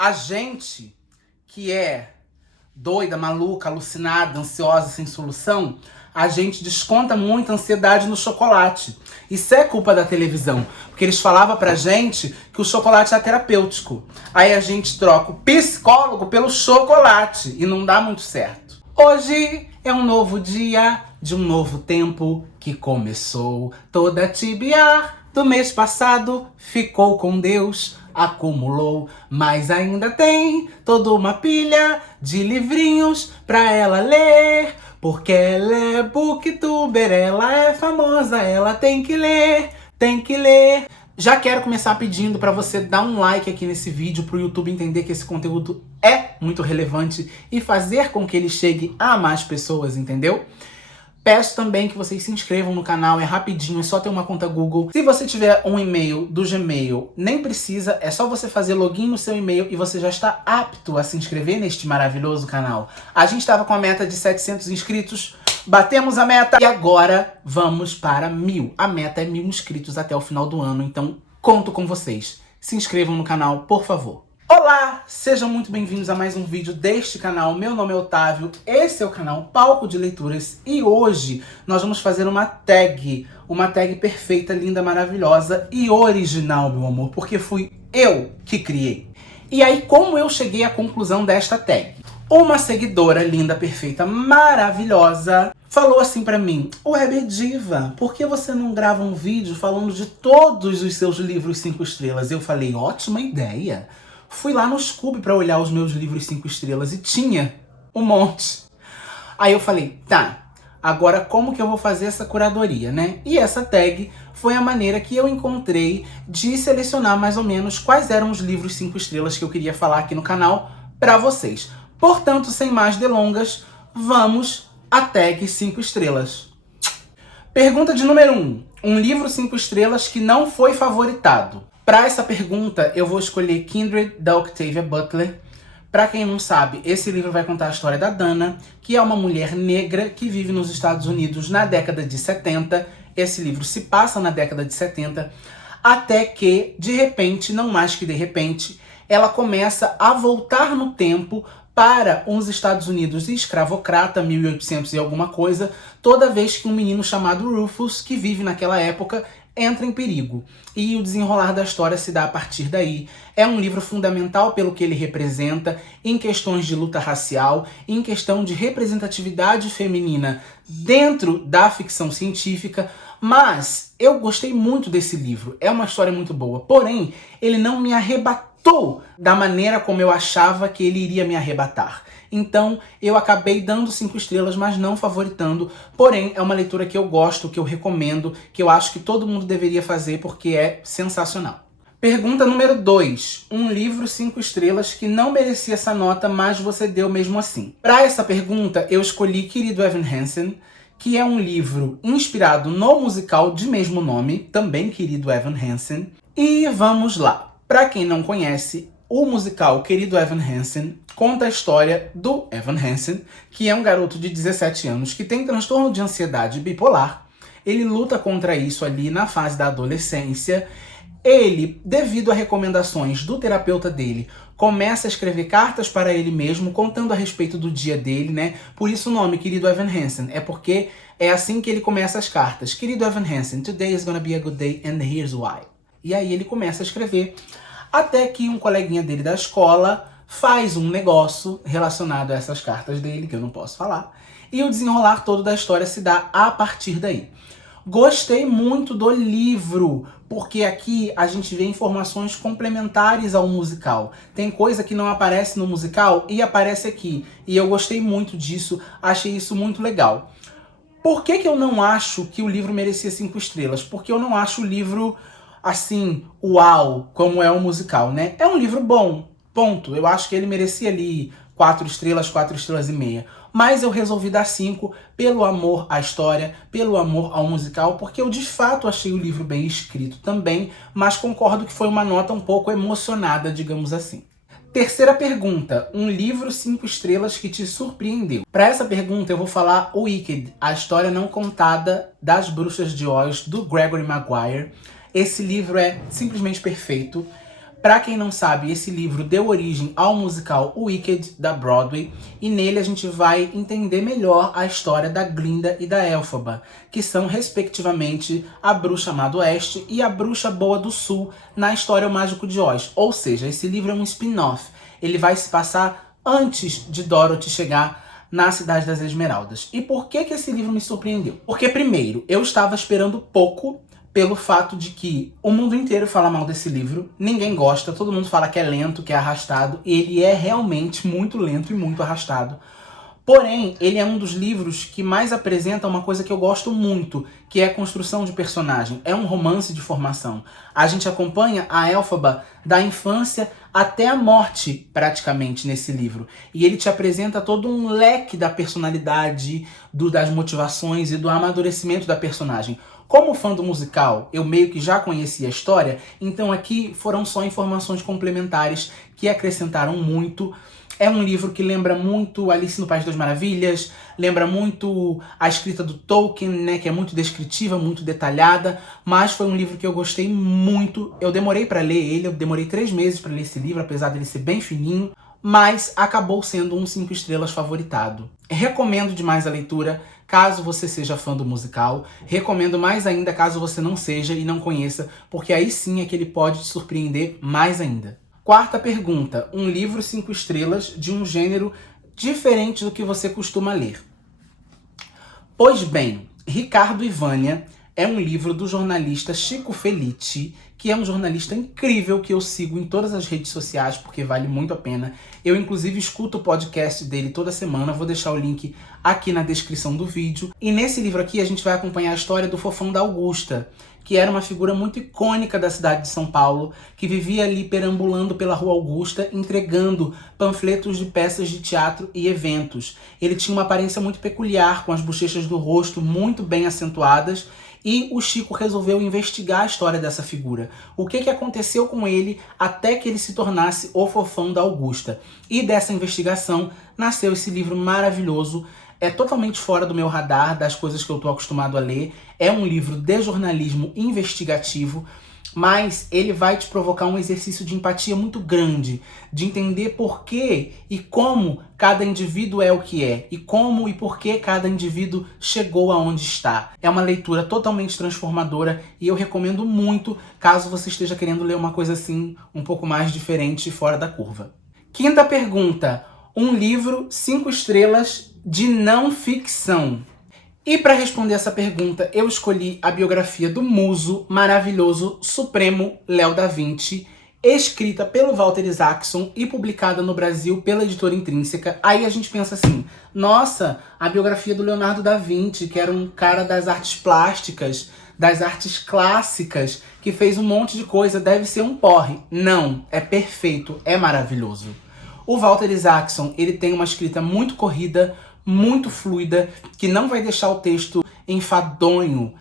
A gente que é doida, maluca, alucinada, ansiosa, sem solução, a gente desconta muito a ansiedade no chocolate. Isso é culpa da televisão, porque eles falavam pra gente que o chocolate é terapêutico. Aí a gente troca o psicólogo pelo chocolate e não dá muito certo. Hoje é um novo dia de um novo tempo que começou. Toda a tibia do mês passado ficou com Deus, acumulou, mas ainda tem toda uma pilha de livrinhos pra ela ler. Porque ela é booktuber, ela é famosa, ela tem que ler, tem que ler. Já quero começar pedindo pra você dar um like aqui nesse vídeo pro YouTube entender que esse conteúdo é muito relevante e fazer com que ele chegue a mais pessoas, entendeu? Peço também que vocês se inscrevam no canal, é rapidinho, é só ter uma conta Google. Se você tiver um e-mail do Gmail, nem precisa, é só você fazer login no seu e-mail e você já está apto a se inscrever neste maravilhoso canal. A gente estava com a meta de 700 inscritos, batemos a meta e agora vamos para 1000. A meta é 1000 inscritos até o final do ano, então conto com vocês. Se inscrevam no canal, por favor. Olá, sejam muito bem-vindos a mais um vídeo deste canal. Meu nome é Otávio, esse é o canal Palco de Leituras e hoje nós vamos fazer uma tag perfeita, linda, maravilhosa e original, meu amor, porque fui eu que criei. E aí, como eu cheguei à conclusão desta tag? Uma seguidora linda, perfeita, maravilhosa falou assim pra mim: Web Diva, por que você não grava um vídeo falando de todos os seus livros 5 estrelas? Eu falei, ótima ideia. Fui lá no Scooby pra olhar os meus livros 5 estrelas e tinha um monte. Aí eu falei, tá, agora como que eu vou fazer essa curadoria, né? E essa tag foi a maneira que eu encontrei de selecionar mais ou menos quais eram os livros 5 estrelas que eu queria falar aqui no canal pra vocês. Portanto, sem mais delongas, vamos à tag 5 estrelas. Pergunta de número 1. Um livro 5 estrelas que não foi favoritado. Para essa pergunta, eu vou escolher Kindred, da Octavia Butler. Para quem não sabe, esse livro vai contar a história da Dana, que é uma mulher negra que vive nos Estados Unidos na década de 70. Esse livro se passa na década de 70, até que, de repente, não mais que de repente, ela começa a voltar no tempo para os Estados Unidos escravocrata, 1800 e alguma coisa, toda vez que um menino chamado Rufus, que vive naquela época, entra em perigo. E o desenrolar da história se dá a partir daí. É um livro fundamental pelo que ele representa em questões de luta racial, em questão de representatividade feminina dentro da ficção científica, mas eu gostei muito desse livro. É uma história muito boa, porém, ele não me arrebatou da maneira como eu achava que ele iria me arrebatar. Então, eu acabei dando 5 estrelas, mas não favoritando. Porém, é uma leitura que eu gosto, que eu recomendo, que eu acho que todo mundo deveria fazer porque é sensacional. Pergunta número 2. Um livro 5 estrelas que não merecia essa nota, mas você deu mesmo assim. Para essa pergunta, eu escolhi Querido Evan Hansen, que é um livro inspirado no musical de mesmo nome, também Querido Evan Hansen. E vamos lá. Para quem não conhece, o musical Querido Evan Hansen conta a história do Evan Hansen, que é um garoto de 17 anos que tem transtorno de ansiedade bipolar. Ele luta contra isso ali na fase da adolescência. Ele, devido a recomendações do terapeuta dele, começa a escrever cartas para ele mesmo, contando a respeito do dia dele, né? Por isso o nome, Querido Evan Hansen, é porque é assim que ele começa as cartas. Querido Evan Hansen, today is gonna be a good day and here's why. E aí ele começa a escrever, até que um coleguinha dele da escola faz um negócio relacionado a essas cartas dele, que eu não posso falar, e o desenrolar todo da história se dá a partir daí. Gostei muito do livro, porque aqui a gente vê informações complementares ao musical. Tem coisa que não aparece no musical e aparece aqui. E eu gostei muito disso, achei isso muito legal. Por que eu não acho que o livro merecia 5 estrelas? Porque eu não acho o livro assim, uau, como é o musical, né? É um livro bom, ponto. Eu acho que ele merecia ali 4 estrelas e meia. Mas eu resolvi dar 5 pelo amor à história, pelo amor ao musical, porque eu de fato achei o livro bem escrito também, mas concordo que foi uma nota um pouco emocionada, digamos assim. Terceira pergunta, um livro 5 estrelas que te surpreendeu. Para essa pergunta eu vou falar Wicked, a história não contada das Bruxas de Oz, do Gregory Maguire. Esse livro é simplesmente perfeito. Pra quem não sabe, esse livro deu origem ao musical Wicked, da Broadway, e nele a gente vai entender melhor a história da Glinda e da Elphaba, que são, respectivamente, a Bruxa Má do Oeste e a Bruxa Boa do Sul na história O Mágico de Oz. Ou seja, esse livro é um spin-off. Ele vai se passar antes de Dorothy chegar na Cidade das Esmeraldas. E por que esse livro me surpreendeu? Porque, primeiro, eu estava esperando pouco pelo fato de que o mundo inteiro fala mal desse livro, ninguém gosta, todo mundo fala que é lento, que é arrastado, e ele é realmente muito lento e muito arrastado. Porém, ele é um dos livros que mais apresenta uma coisa que eu gosto muito, que é a construção de personagem. É um romance de formação. A gente acompanha a Elphaba da infância até a morte, praticamente, nesse livro. E ele te apresenta todo um leque da personalidade, das motivações e do amadurecimento da personagem. Como fã do musical, eu meio que já conhecia a história, então aqui foram só informações complementares que acrescentaram muito. É um livro que lembra muito Alice no País das Maravilhas, lembra muito a escrita do Tolkien, né, que é muito descritiva, muito detalhada, mas foi um livro que eu gostei muito. Eu demorei para ler ele, eu demorei 3 meses para ler esse livro, apesar dele ser bem fininho, mas acabou sendo um 5 estrelas favoritado. Recomendo demais a leitura, caso você seja fã do musical. Recomendo mais ainda caso você não seja e não conheça, porque aí sim é que ele pode te surpreender mais ainda. Quarta pergunta, um livro 5 estrelas de um gênero diferente do que você costuma ler. Pois bem, Ricardo e Vânia é um livro do jornalista Chico Felitti, que é um jornalista incrível que eu sigo em todas as redes sociais, porque vale muito a pena. Eu, inclusive, escuto o podcast dele toda semana, vou deixar o link aqui na descrição do vídeo. E nesse livro aqui a gente vai acompanhar a história do Fofão da Augusta, que era uma figura muito icônica da cidade de São Paulo, que vivia ali perambulando pela Rua Augusta, entregando panfletos de peças de teatro e eventos. Ele tinha uma aparência muito peculiar, com as bochechas do rosto muito bem acentuadas, e o Chico resolveu investigar a história dessa figura. O que aconteceu com ele até que ele se tornasse o Fofão da Augusta. E dessa investigação nasceu esse livro maravilhoso. É totalmente fora do meu radar, das coisas que eu estou acostumado a ler. É um livro de jornalismo investigativo, mas ele vai te provocar um exercício de empatia muito grande, de entender por que e como cada indivíduo é o que é, e como e por que cada indivíduo chegou aonde está. É uma leitura totalmente transformadora e eu recomendo muito, caso você esteja querendo ler uma coisa assim, um pouco mais diferente e fora da curva. Quinta pergunta, um livro 5 estrelas de não ficção. E para responder essa pergunta, eu escolhi a biografia do muso maravilhoso supremo Léo da Vinci, escrita pelo Walter Isaacson e publicada no Brasil pela editora Intrínseca. Aí a gente pensa assim, nossa, a biografia do Leonardo da Vinci, que era um cara das artes plásticas, das artes clássicas, que fez um monte de coisa, deve ser um porre. Não, é perfeito, é maravilhoso. O Walter Isaacson, ele tem uma escrita muito corrida, muito fluida, que não vai deixar o texto enfadonho,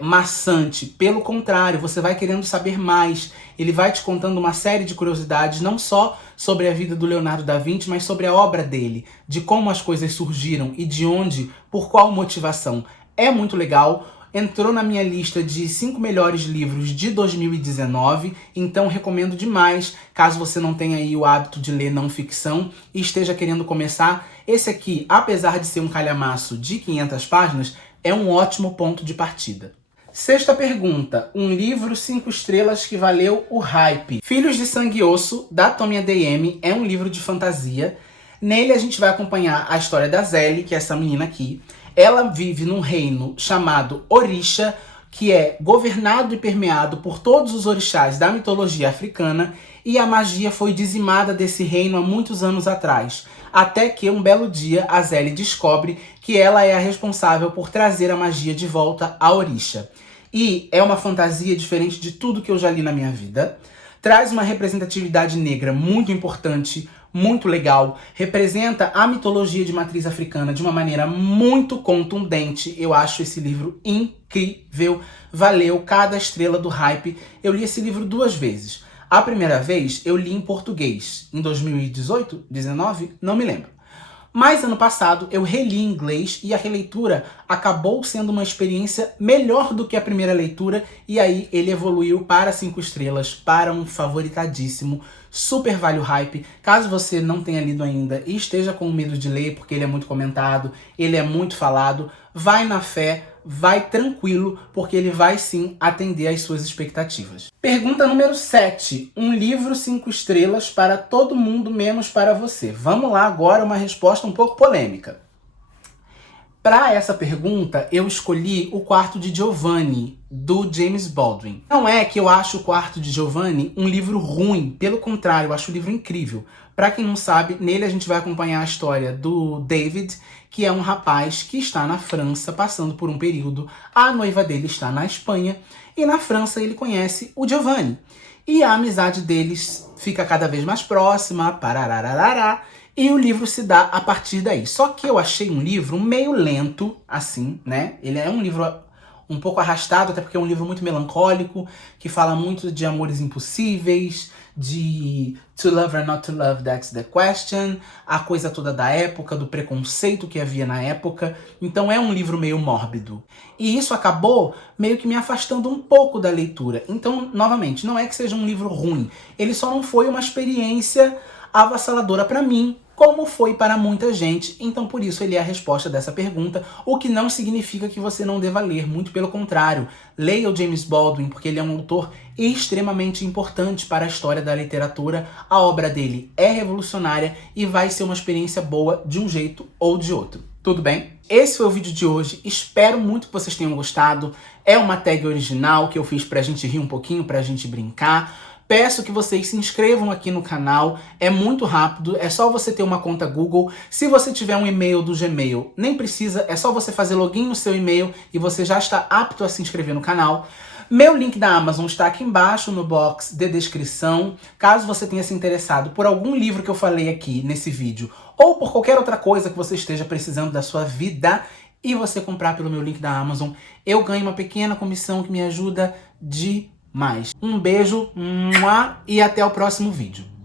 maçante. Pelo contrário, você vai querendo saber mais. Ele vai te contando uma série de curiosidades, não só sobre a vida do Leonardo da Vinci, mas sobre a obra dele, de como as coisas surgiram e de onde, por qual motivação. É muito legal. Entrou na minha lista de 5 melhores livros de 2019, então recomendo demais, caso você não tenha aí o hábito de ler não ficção e esteja querendo começar. Esse aqui, apesar de ser um calhamaço de 500 páginas, é um ótimo ponto de partida. Sexta pergunta, um livro 5 estrelas que valeu o hype. Filhos de Sangue e Osso, da Tomi Adeyemi, é um livro de fantasia. Nele a gente vai acompanhar a história da Zélie, que é essa menina aqui. Ela vive num reino chamado Orisha, que é governado e permeado por todos os orixás da mitologia africana, e a magia foi dizimada desse reino há muitos anos atrás, até que um belo dia a Zélie descobre que ela é a responsável por trazer a magia de volta a Orisha. E é uma fantasia diferente de tudo que eu já li na minha vida. Traz uma representatividade negra muito importante, muito legal, representa a mitologia de matriz africana de uma maneira muito contundente. Eu acho esse livro incrível, valeu cada estrela do hype. Eu li esse livro 2 vezes. A primeira vez eu li em português, em 2018, 19, não me lembro. Mas ano passado eu reli em inglês e a releitura acabou sendo uma experiência melhor do que a primeira leitura, e aí ele evoluiu para 5 estrelas, para um favoritadíssimo, super vale o hype. Caso você não tenha lido ainda e esteja com medo de ler porque ele é muito comentado, ele é muito falado, vai na fé, vai tranquilo, porque ele vai sim atender às suas expectativas. Pergunta número 7. Um livro 5 estrelas para todo mundo, menos para você. Vamos lá agora, uma resposta um pouco polêmica. Para essa pergunta, eu escolhi O Quarto de Giovanni, do James Baldwin. Não é que eu acho O Quarto de Giovanni um livro ruim, pelo contrário, eu acho o livro incrível. Para quem não sabe, nele a gente vai acompanhar a história do David, que é um rapaz que está na França, passando por um período. A noiva dele está na Espanha, e na França ele conhece o Giovanni. E a amizade deles fica cada vez mais próxima, pararararará, e o livro se dá a partir daí. Só que eu achei um livro meio lento, assim, né? Ele é um livro um pouco arrastado, até porque é um livro muito melancólico, que fala muito de amores impossíveis, de to love or not to love, that's the question, a coisa toda da época, do preconceito que havia na época. Então é um livro meio mórbido. E isso acabou meio que me afastando um pouco da leitura. Então, novamente, não é que seja um livro ruim, ele só não foi uma experiência avassaladora para mim, como foi para muita gente. Então por isso ele é a resposta dessa pergunta, o que não significa que você não deva ler, muito pelo contrário. Leia o James Baldwin, porque ele é um autor extremamente importante para a história da literatura. A obra dele é revolucionária e vai ser uma experiência boa de um jeito ou de outro. Tudo bem? Esse foi o vídeo de hoje, espero muito que vocês tenham gostado. É uma tag original que eu fiz pra gente rir um pouquinho, pra gente brincar. Peço que vocês se inscrevam aqui no canal, é muito rápido, é só você ter uma conta Google. Se você tiver um e-mail do Gmail, nem precisa, é só você fazer login no seu e-mail e você já está apto a se inscrever no canal. Meu link da Amazon está aqui embaixo no box de descrição. Caso você tenha se interessado por algum livro que eu falei aqui nesse vídeo, ou por qualquer outra coisa que você esteja precisando da sua vida, e você comprar pelo meu link da Amazon, eu ganho uma pequena comissão que me ajuda demais. Um beijo e até o próximo vídeo.